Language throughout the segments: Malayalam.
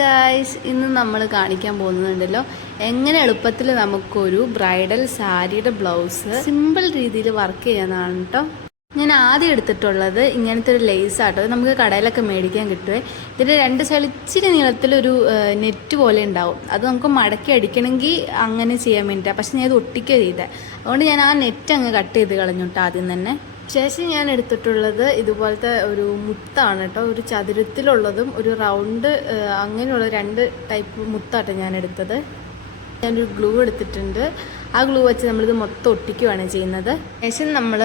ഗായ്സ്, ഇന്ന് നമ്മൾ കാണിക്കാൻ പോകുന്നുണ്ടല്ലോ എങ്ങനെ എളുപ്പത്തിൽ നമുക്കൊരു ബ്രൈഡൽ സാരിയുടെ ബ്ലൗസ് സിമ്പിൾ രീതിയിൽ വർക്ക് ചെയ്യാനാണ് കേട്ടോ. ഞാൻ ആദ്യം എടുത്തിട്ടുള്ളത് ഇങ്ങനത്തെ ഒരു ലേസ് ആട്ടോ. നമുക്ക് കടയിലൊക്കെ മേടിക്കാൻ കിട്ടുമേ. ഇതിൻ്റെ രണ്ട് സൈഡിൽ ഇച്ചിരി നീളത്തിലൊരു നെറ്റ് പോലെ ഉണ്ടാവും. അത് നമുക്ക് മടക്കി അടിക്കണമെങ്കിൽ അങ്ങനെ ചെയ്യാൻ വേണ്ടിയിട്ടാണ്. പക്ഷെ ഞാൻ ഇത് ഒട്ടിക്കുക ചെയ്തത്, അതുകൊണ്ട് ഞാൻ ആ നെറ്റ് അങ്ങ് കട്ട് ചെയ്ത് കളഞ്ഞു കേട്ടോ ആദ്യം തന്നെ. ശേഷം ഞാൻ എടുത്തിട്ടുള്ളത് ഇതുപോലത്തെ ഒരു മുത്താണ് കേട്ടോ. ഒരു ചതുരത്തിലുള്ളതും ഒരു റൗണ്ട് അങ്ങനെയുള്ള രണ്ട് ടൈപ്പ് മുത്താട്ടോ ഞാൻ എടുത്തത്. ഞാനൊരു ഗ്ലൂ എടുത്തിട്ടുണ്ട്. ആ ഗ്ലൂ വെച്ച് നമ്മളിത് മൊത്തം ഒട്ടിക്കുകയാണ് ചെയ്യുന്നത്. ശേഷം നമ്മൾ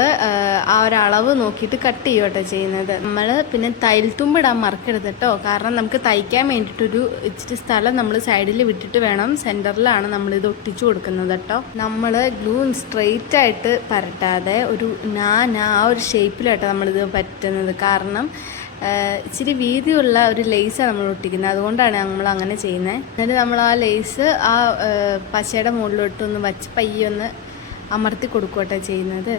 ആ ഒരളവ് നോക്കിയിട്ട് കട്ട് ചെയ്യുകട്ടോ ചെയ്യുന്നത്. നമ്മൾ പിന്നെ തയ്യൽ തുമ്പ് ഇടാൻ മറക്കരുത് കേട്ടോ. കാരണം നമുക്ക് തയ്ക്കാൻ വേണ്ടിയിട്ടൊരു ഇച്ചിരി സ്ഥലം നമ്മൾ സൈഡിൽ വിട്ടിട്ട് വേണം. സെൻറ്ററിലാണ് നമ്മളിത് ഒട്ടിച്ചു കൊടുക്കുന്നത് കേട്ടോ. നമ്മൾ ഗ്ലൂ സ്ട്രെയിറ്റ് ആയിട്ട് പരട്ടാതെ ഒരു ആ ഒരു ഷേപ്പിലാട്ടോ നമ്മളിത് പറ്റുന്നത്. കാരണം ഇച്ചിരി വീതിയുള്ള ഒരു ലേസാണ് നമ്മൾ ഒട്ടിക്കുന്നത്, അതുകൊണ്ടാണ് നമ്മൾ അങ്ങനെ ചെയ്യുന്നത്. എന്നിട്ട് നമ്മൾ ആ ലേസ് ആ പശയുടെ മുകളിലോട്ടൊന്ന് വച്ച് പയ്യൊന്ന് അമർത്തി കൊടുക്കുകട്ടോ ചെയ്യുന്നത്.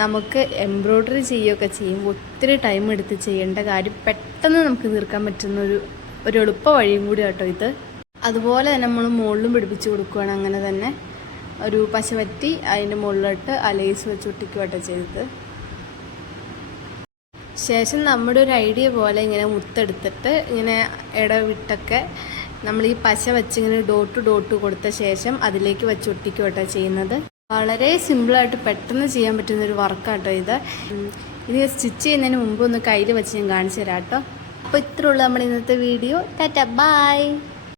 നമുക്ക് എംബ്രോയ്ഡറി ചെയ്യുകയൊക്കെ ചെയ്യുമ്പോൾ ഒത്തിരി ടൈം എടുത്ത് ചെയ്യേണ്ട കാര്യം പെട്ടെന്ന് നമുക്ക് തീർക്കാൻ പറ്റുന്ന ഒരു എളുപ്പ വഴിയും കൂടി കേട്ടോ ഇത്. അതുപോലെ തന്നെ നമ്മൾ മുകളിലും പിടിപ്പിച്ച് കൊടുക്കുകയാണ്. അങ്ങനെ തന്നെ ഒരു പശ പറ്റി അതിൻ്റെ മുകളിലോട്ട് ആ ലേസ് വെച്ച് ഒട്ടിക്കുകട്ടോ ചെയ്തത്. ശേഷം നമ്മുടെ ഒരു ഐഡിയ പോലെ ഇങ്ങനെ മുത്തെടുത്തിട്ട് ഇങ്ങനെ ഇടവിട്ടൊക്കെ നമ്മൾ ഈ പശ വെച്ച് ഇങ്ങനെ ഡോട്ട് കൊടുത്ത ശേഷം അതിലേക്ക് വെച്ച് ഒട്ടിക്കുകട്ടോ ചെയ്യുന്നത്. വളരെ സിമ്പിളായിട്ട് പെട്ടെന്ന് ചെയ്യാൻ പറ്റുന്നൊരു വർക്കാട്ടോ ഇത്. ഇത് സ്റ്റിച്ച് ചെയ്യുന്നതിന് മുമ്പ് ഒന്ന് കയ്യിൽ വെച്ച് ഞാൻ കാണിച്ചു തരാം കേട്ടോ. അപ്പോൾ ഇത്രയുള്ളൂ നമ്മുടെ ഇന്നത്തെ വീഡിയോ. ടാറ്റാ, ബൈ.